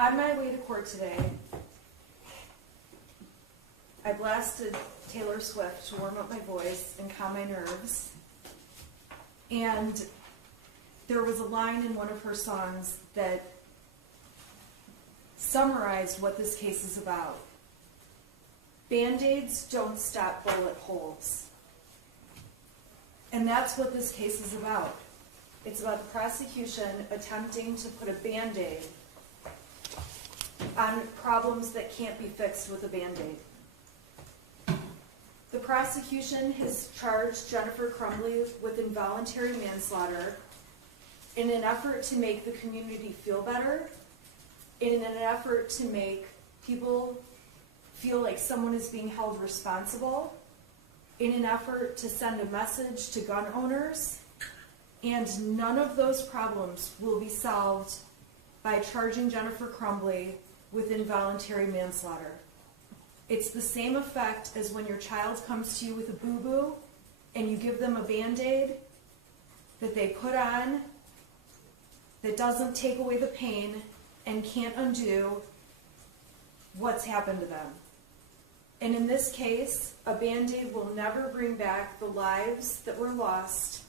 On my way to court today, I blasted Taylor Swift to warm up my voice and calm my nerves. And there was a line in one of her songs that summarized what this case is about. Band-Aids don't stop bullet holes. And that's what this case is about. It's about the prosecution attempting to put a Band-Aid on problems that can't be fixed with a Band-Aid. The prosecution has charged Jennifer Crumbley with involuntary manslaughter in an effort to make the community feel better, in an effort to make people feel like someone is being held responsible, in an effort to send a message to gun owners, and none of those problems will be solved by charging Jennifer Crumbley with involuntary manslaughter. It's the same effect as when your child comes to you with a boo-boo and you give them a Band-Aid that they put on that doesn't take away the pain and can't undo what's happened to them. And in this case, a Band-Aid will never bring back the lives that were lost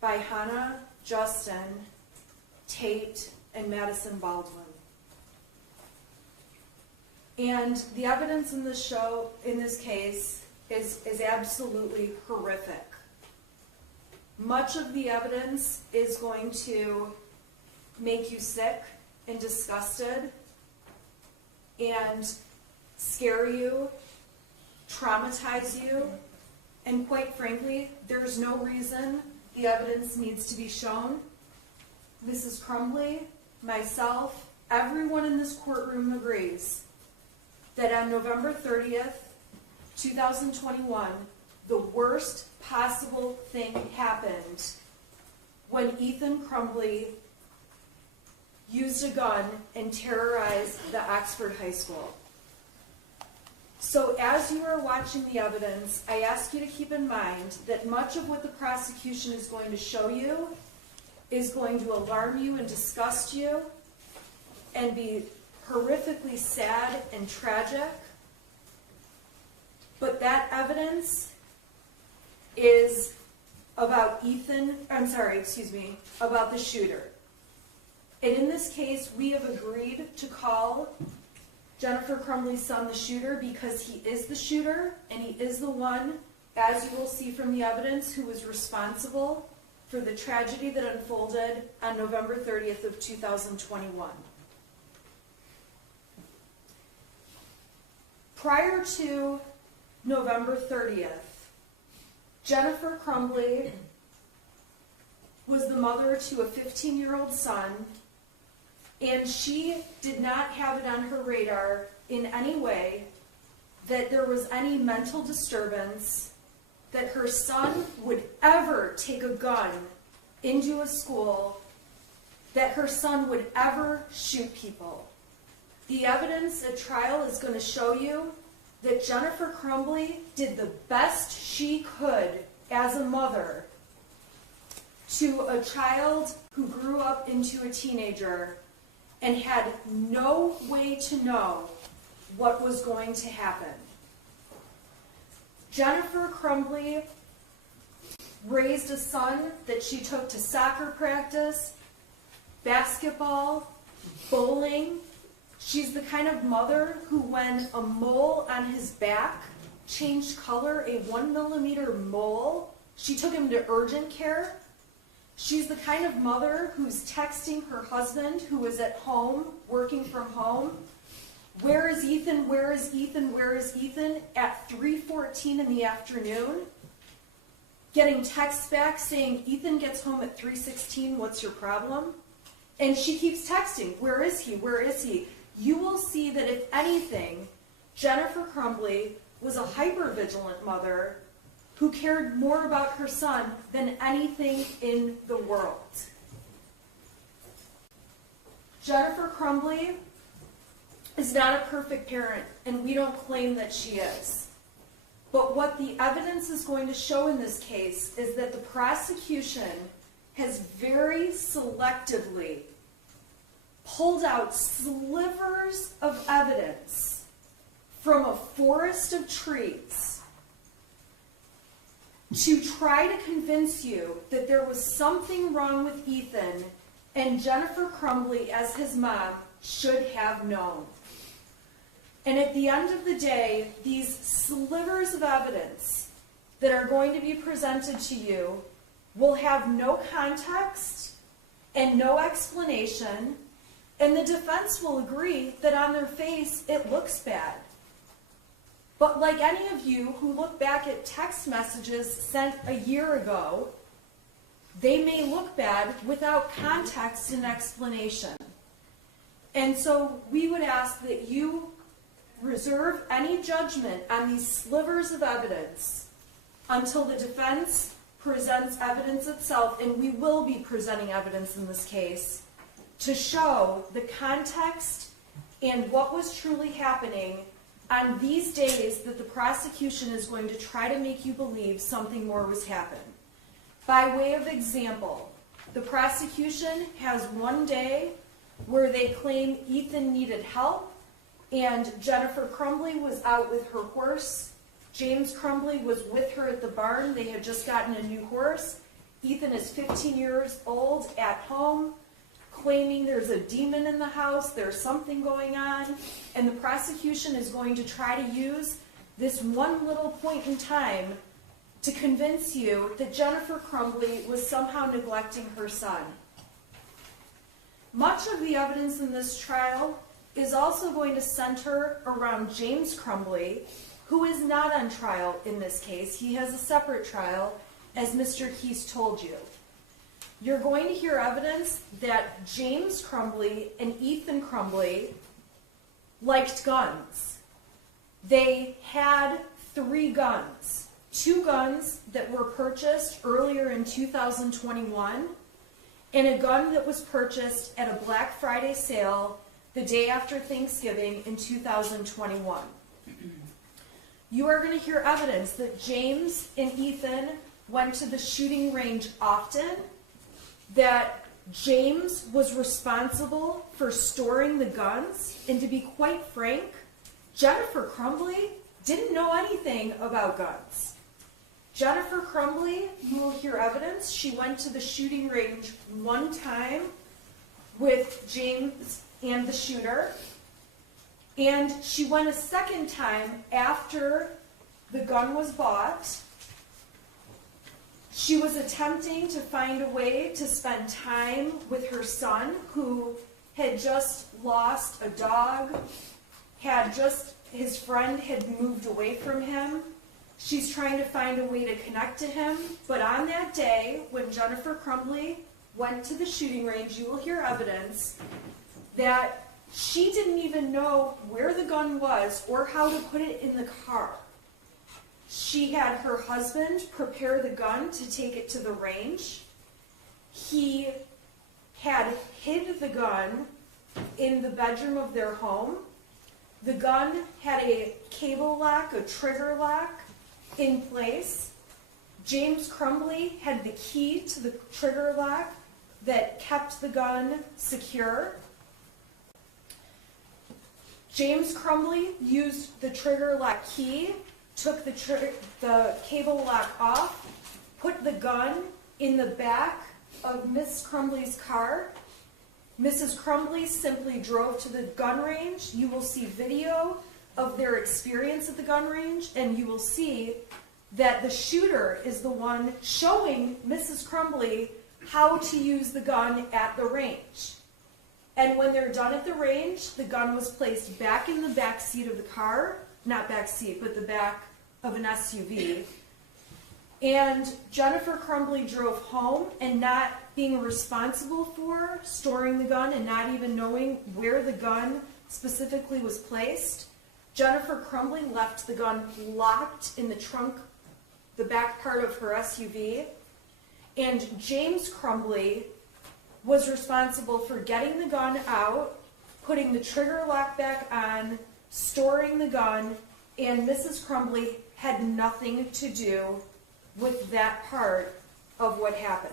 by Hannah, Justin, Tate, and Madison Baldwin. And the evidence in this case is absolutely horrific. Much of the evidence is going to make you sick and disgusted and scare you, traumatize you, and quite frankly, there's no reason the evidence needs to be shown. Mrs. Crumbley, myself, everyone in this courtroom agrees that on November 30th, 2021, the worst possible thing happened when Ethan Crumbley used a gun and terrorized the Oxford High School. So as you are watching the evidence, I ask you to keep in mind that much of what the prosecution is going to show you is going to alarm you and disgust you and be horrifically sad and tragic. But that evidence is about about the shooter. And in this case, we have agreed to call Jennifer Crumbley's son the shooter because he is the shooter, and he is the one, as you will see from the evidence, who was responsible for the tragedy that unfolded on November 30th of 2021. Prior to November 30th, Jennifer Crumbley was the mother to a 15-year-old son, and she did not have it on her radar in any way that there was any mental disturbance, that her son would ever take a gun into a school, that her son would ever shoot people. The evidence at trial is going to show you that Jennifer Crumbley did the best she could as a mother to a child who grew up into a teenager and had no way to know what was going to happen. Jennifer Crumbley raised a son that she took to soccer practice, basketball, bowling. She's the kind of mother who, when a mole on his back changed color, a 1 millimeter mole, she took him to urgent care. She's the kind of mother who's texting her husband, who is at home, working from home, "Where is Ethan? Where is Ethan? Where is Ethan?" at 3:14 in the afternoon, getting texts back saying, "Ethan gets home at 3:16, what's your problem?" And she keeps texting, "Where is he? Where is he?" You will see that if anything, Jennifer Crumbley was a hypervigilant mother who cared more about her son than anything in the world. Jennifer Crumbley is not a perfect parent, and we don't claim that she is. But what the evidence is going to show in this case is that the prosecution has very selectively pulled out slivers of evidence from a forest of trees to try to convince you that there was something wrong with Ethan, and Jennifer Crumbley, as his mom, should have known. And at the end of the day, these slivers of evidence that are going to be presented to you will have no context and no explanation, and the defense will agree that on their face it looks bad. But like any of you who look back at text messages sent a year ago, they may look bad without context and explanation. And so we would ask that you reserve any judgment on these slivers of evidence until the defense presents evidence itself, and we will be presenting evidence in this case, to show the context and what was truly happening on these days that the prosecution is going to try to make you believe something more was happening. By way of example, the prosecution has one day where they claim Ethan needed help and Jennifer Crumbley was out with her horse. James Crumbley was with her at the barn. They had just gotten a new horse. Ethan is 15 years old at home, claiming there's a demon in the house, there's something going on, and the prosecution is going to try to use this one little point in time to convince you that Jennifer Crumbley was somehow neglecting her son. Much of the evidence in this trial is also going to center around James Crumbley, who is not on trial in this case. He has a separate trial, as Mr. Keese told you. You're going to hear evidence that James Crumbley and Ethan Crumbley liked guns. They had 3 guns. 2 guns that were purchased earlier in 2021, and a gun that was purchased at a Black Friday sale the day after Thanksgiving in 2021. You are going to hear evidence that James and Ethan went to the shooting range often, that James was responsible for storing the guns, and to be quite frank, Jennifer Crumbley didn't know anything about guns. Jennifer Crumbley, you will hear evidence, she went to the shooting range one time with James and the shooter, and she went a second time after the gun was bought. She was attempting to find a way to spend time with her son, who had just lost a dog, his friend had moved away from him. She's trying to find a way to connect to him, but on that day, when Jennifer Crumbley went to the shooting range, you will hear evidence that she didn't even know where the gun was or how to put it in the car. She had her husband prepare the gun to take it to the range. He had hid the gun in the bedroom of their home. The gun had a cable lock, a trigger lock in place. James Crumbley had the key to the trigger lock that kept the gun secure. James Crumbley used the trigger lock key, took the cable lock off, put the gun in the back of Miss Crumbley's car. Mrs. Crumbley simply drove to the gun range. You will see video of their experience at the gun range, and you will see that the shooter is the one showing Mrs. Crumbley how to use the gun at the range. And when they're done at the range, the gun was placed back in the back seat of the car, not back seat, but the back of an SUV. And Jennifer Crumbley drove home, and not being responsible for storing the gun and not even knowing where the gun specifically was placed, Jennifer Crumbley left the gun locked in the trunk, the back part of her SUV. And James Crumbley was responsible for getting the gun out, putting the trigger lock back on, storing the gun, and Mrs. Crumbley had nothing to do with that part of what happened.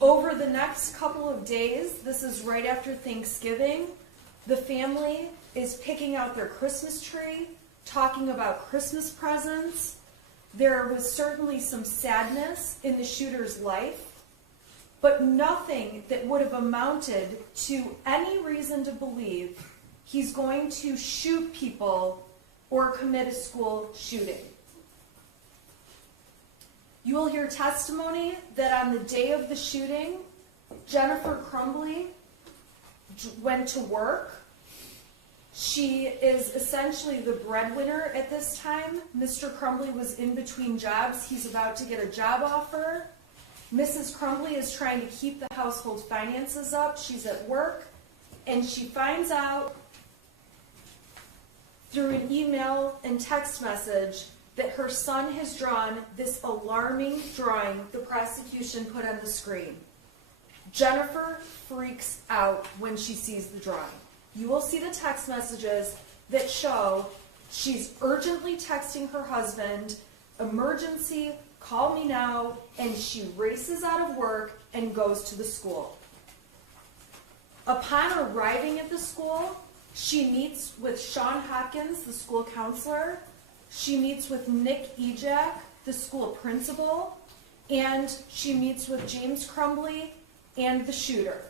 Over the next couple of days, this is right after Thanksgiving, the family is picking out their Christmas tree, talking about Christmas presents. There was certainly some sadness in the shooter's life, but nothing that would have amounted to any reason to believe he's going to shoot people or commit a school shooting. You will hear testimony that on the day of the shooting, Jennifer Crumbley went to work. She is essentially the breadwinner at this time. Mr. Crumbley was in between jobs. He's about to get a job offer. Mrs. Crumbley is trying to keep the household finances up. She's at work, and she finds out through an email and text message that her son has drawn this alarming drawing the prosecution put on the screen. Jennifer freaks out when she sees the drawing. You will see the text messages that show she's urgently texting her husband, emergency, call me now, and she races out of work and goes to the school. Upon arriving at the school, she meets with Sean Hopkins, the school counselor. She meets with Nick Ejak, the school principal, and she meets with James Crumbley and the shooter.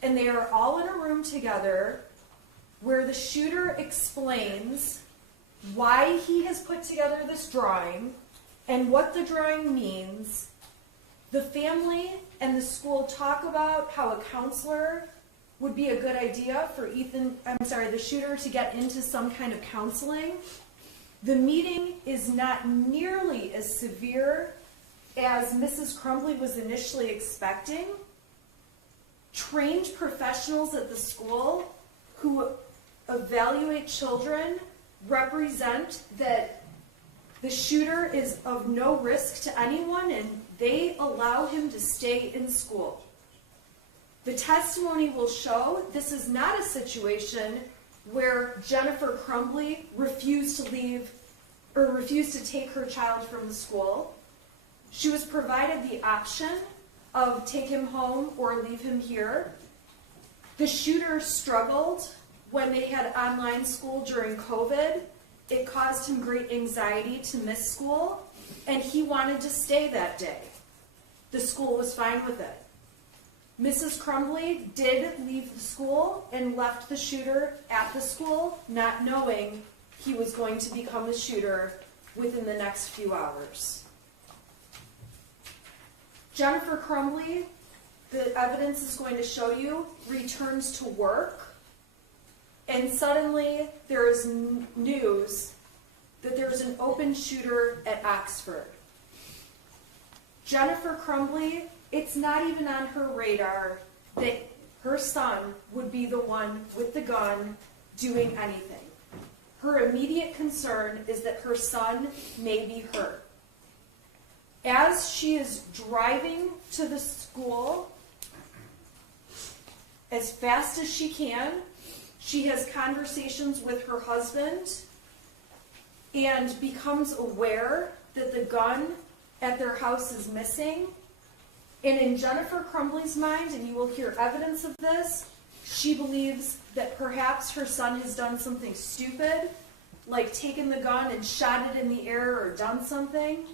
And they are all in a room together where the shooter explains why he has put together this drawing and what the drawing means. The family and the school talk about how a counselor would be a good idea for the shooter to get into some kind of counseling. The meeting is not nearly as severe as Mrs. Crumbley was initially expecting. Trained professionals at the school who evaluate children represent that the shooter is of no risk to anyone, and they allow him to stay in school. The testimony will show this is not a situation where Jennifer Crumbley refused to take her child from the school. She was provided the option of take him home or leave him here. The shooter struggled when they had online school during COVID. It caused him great anxiety to miss school, and he wanted to stay that day. The school was fine with it. Mrs. Crumbley did leave the school and left the shooter at the school, not knowing he was going to become the shooter within the next few hours. Jennifer Crumbley, the evidence is going to show you, returns to work, and suddenly there is news that there's an open shooter at Oxford. Jennifer Crumbley, it's not even on her radar that her son would be the one with the gun doing anything. Her immediate concern is that her son may be hurt. As she is driving to the school as fast as she can, she has conversations with her husband and becomes aware that the gun at their house is missing. And in Jennifer Crumbley's mind, and you will hear evidence of this, she believes that perhaps her son has done something stupid, like taken the gun and shot it in the air or done something.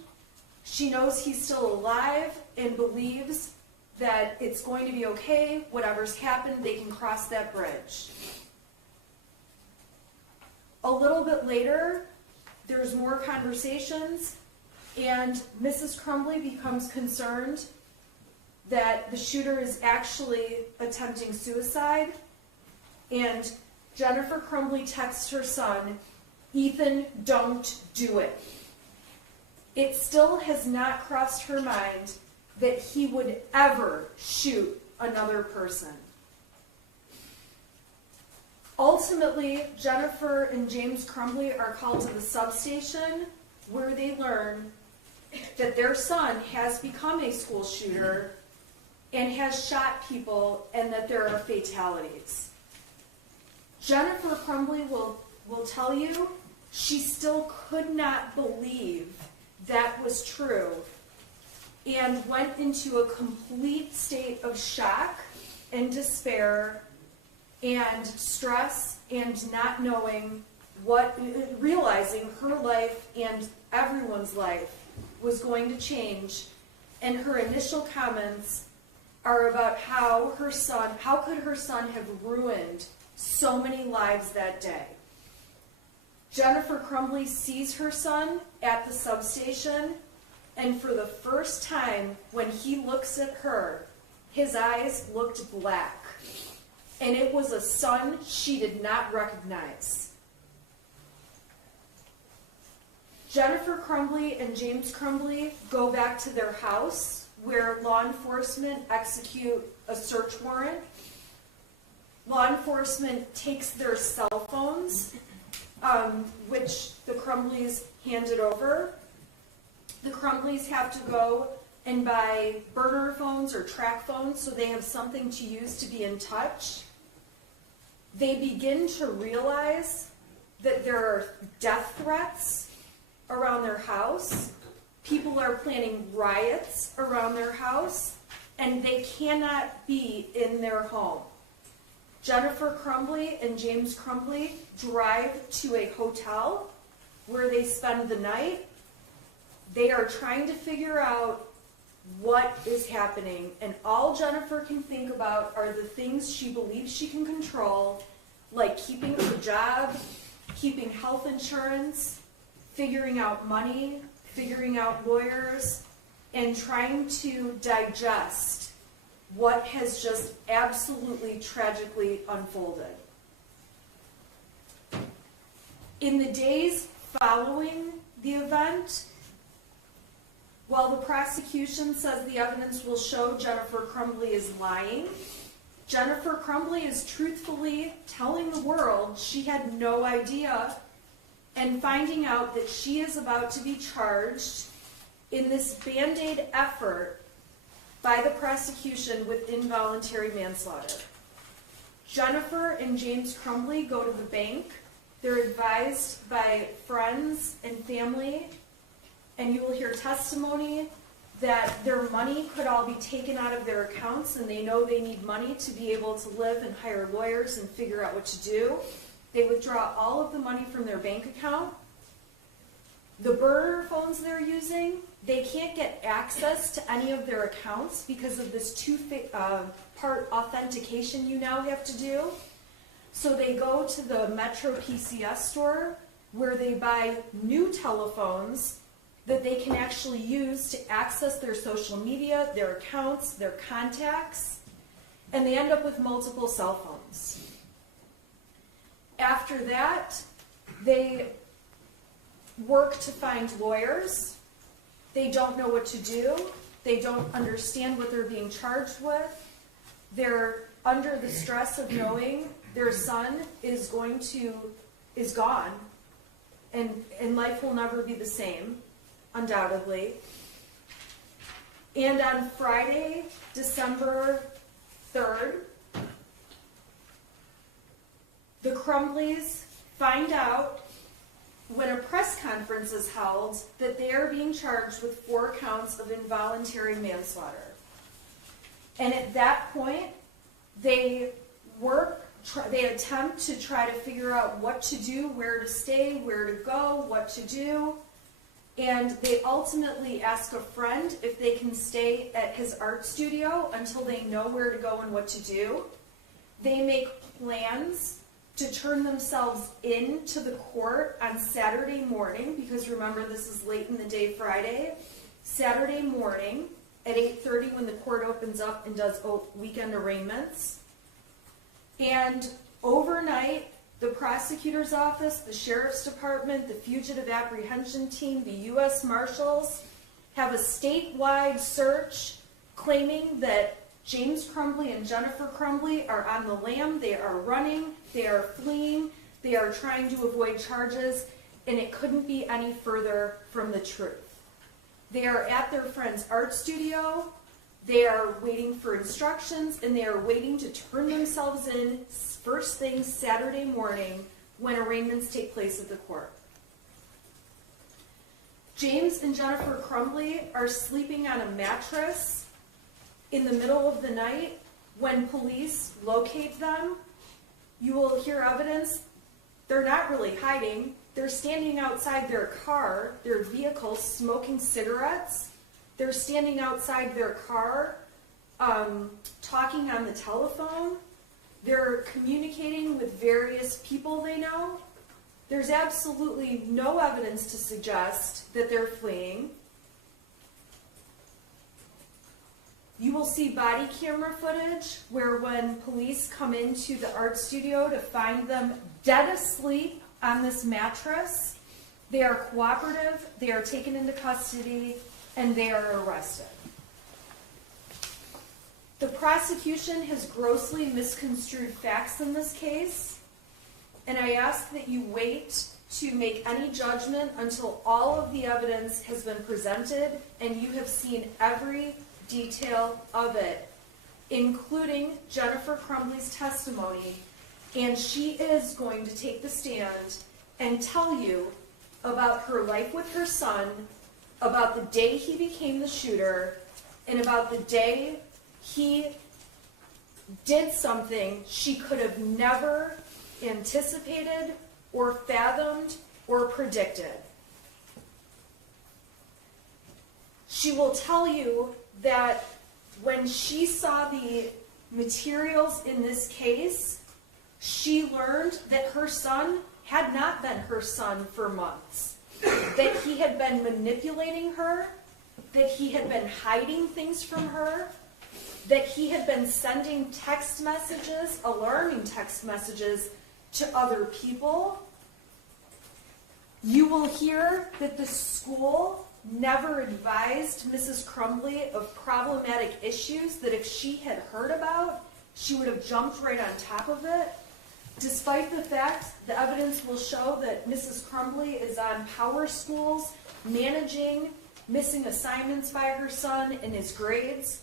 She knows he's still alive and believes that it's going to be okay. Whatever's happened, they can cross that bridge. A little bit later, there's more conversations, and Mrs. Crumbley becomes concerned that the shooter is actually attempting suicide, and Jennifer Crumbley texts her son, "Ethan, don't do it." It still has not crossed her mind that he would ever shoot another person. Ultimately, Jennifer and James Crumbley are called to the substation where they learn that their son has become a school shooter and has shot people, and that there are fatalities. Jennifer Crumbley will tell you she still could not believe that was true and went into a complete state of shock and despair and stress and not knowing realizing her life and everyone's life was going to change. And her initial comments are about how could her son have ruined so many lives that day. Jennifer Crumbley sees her son at the substation, and for the first time, when he looks at her, his eyes looked black. And it was a son she did not recognize. Jennifer Crumbley and James Crumbley go back to their house where law enforcement execute a search warrant. Law enforcement takes their cell phones, which the Crumbleys handed over. The Crumbleys have to go and buy burner phones or track phones so they have something to use to be in touch. They begin to realize that there are death threats around their house. People are planning riots around their house, and they cannot be in their home. Jennifer Crumbley and James Crumbley drive to a hotel where they spend the night. They are trying to figure out what is happening, and all Jennifer can think about are the things she believes she can control, like keeping her job, keeping health insurance, figuring out money, figuring out lawyers, and trying to digest what has just absolutely tragically unfolded. In the days following the event, while the prosecution says the evidence will show Jennifer Crumbley is lying, Jennifer Crumbley is truthfully telling the world she had no idea, and finding out that she is about to be charged in this Band-Aid effort by the prosecution with involuntary manslaughter. Jennifer and James Crumbley go to the bank. They're advised by friends and family, and you will hear testimony that their money could all be taken out of their accounts, and they know they need money to be able to live and hire lawyers and figure out what to do. They withdraw all of the money from their bank account. The burner phones they're using, they can't get access to any of their accounts because of this two-part authentication you now have to do. So they go to the Metro PCS store where they buy new telephones that they can actually use to access their social media, their accounts, their contacts, and they end up with multiple cell phones. After that, they work to find lawyers. They don't know what to do. They don't understand what they're being charged with. They're under the stress of knowing their son is gone, and life will never be the same, undoubtedly. And on Friday, December 3rd, the Crumbleys find out when a press conference is held that they are being charged with 4 counts of involuntary manslaughter. And at that point, they attempt to try to figure out what to do, where to stay, where to go, what to do. And they ultimately ask a friend if they can stay at his art studio until they know where to go and what to do. They make plans to turn themselves into the court on Saturday morning, because remember, this is late in the day Friday. Saturday morning at 8:30 when the court opens up and does weekend arraignments. And overnight, the prosecutor's office, the sheriff's department, the fugitive apprehension team, the U.S. Marshals have a statewide search claiming that James Crumbley and Jennifer Crumbley are on the lam. They are running, they are fleeing, they are trying to avoid charges, and it couldn't be any further from the truth. They are at their friend's art studio, they are waiting for instructions, and they are waiting to turn themselves in first thing Saturday morning when arraignments take place at the court. James and Jennifer Crumbley are sleeping on a mattress in the middle of the night. When police locate them, you will hear evidence. They're not really hiding. They're standing outside their car, their vehicle, smoking cigarettes. They're standing outside their car, talking on the telephone. They're communicating with various people they know. There's absolutely no evidence to suggest that they're fleeing. You will see body camera footage where when police come into the art studio to find them dead asleep on this mattress, they are cooperative, they are taken into custody, and they are arrested. The prosecution has grossly misconstrued facts in this case, and I ask that you wait to make any judgment until all of the evidence has been presented and you have seen every detail of it, including Jennifer Crumbley's testimony, and she is going to take the stand and tell you about her life with her son, about the day he became the shooter, and about the day he did something she could have never anticipated or fathomed or predicted. She will tell you that when she saw the materials in this case, she learned that her son had not been her son for months, that he had been manipulating her, that he had been hiding things from her, that he had been sending text messages, alarming text messages, to other people. You will hear that the school never advised Mrs. Crumbley of problematic issues that if she had heard about, she would have jumped right on top of it. Despite the fact, the evidence will show that Mrs. Crumbley is on power schools, managing missing assignments by her son in his grades.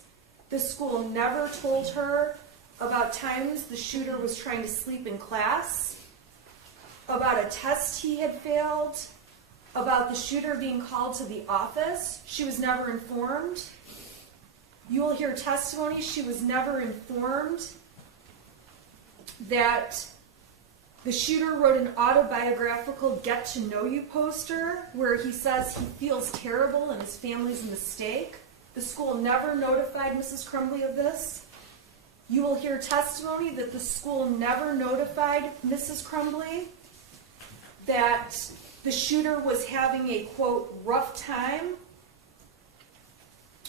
The school never told her about times the shooter was trying to sleep in class, about a test he had failed, about the shooter being called to the office. She was never informed. You will hear testimony. She was never informed that the shooter wrote an autobiographical get-to-know-you poster where he says he feels terrible and his family's a mistake. The school never notified Mrs. Crumbley of this. You will hear testimony that the school never notified Mrs. Crumbley that the shooter was having a, quote, rough time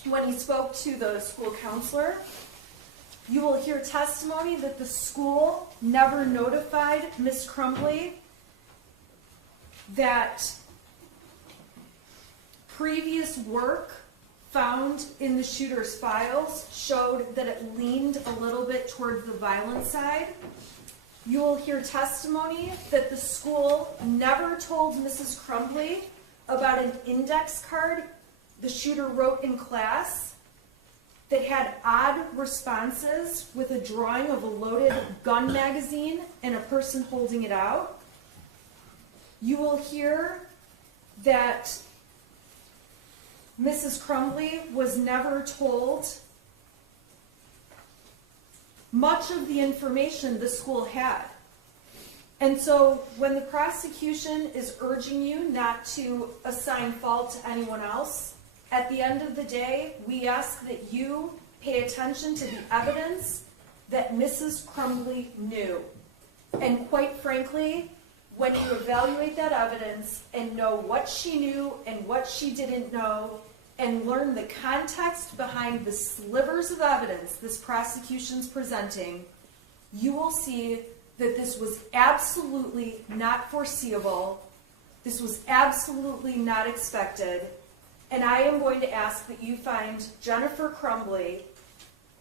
when he spoke to the school counselor. You will hear testimony that the school never notified Ms. Crumbley that previous work found in the shooter's files showed that it leaned a little bit towards the violent side. You will hear testimony that the school never told Mrs. Crumbley about an index card the shooter wrote in class that had odd responses with a drawing of a loaded gun magazine and a person holding it out. You will hear that Mrs. Crumbley was never told much of the information the school had. And so when the prosecution is urging you not to assign fault to anyone else, at the end of the day, we ask that you pay attention to the evidence that Mrs. Crumbley knew. And quite frankly, when you evaluate that evidence and know what she knew and what she didn't know, and learn the context behind the slivers of evidence this prosecution's presenting, you will see that this was absolutely not foreseeable, this was absolutely not expected, and I am going to ask that you find Jennifer Crumbley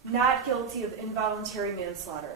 not guilty of involuntary manslaughter.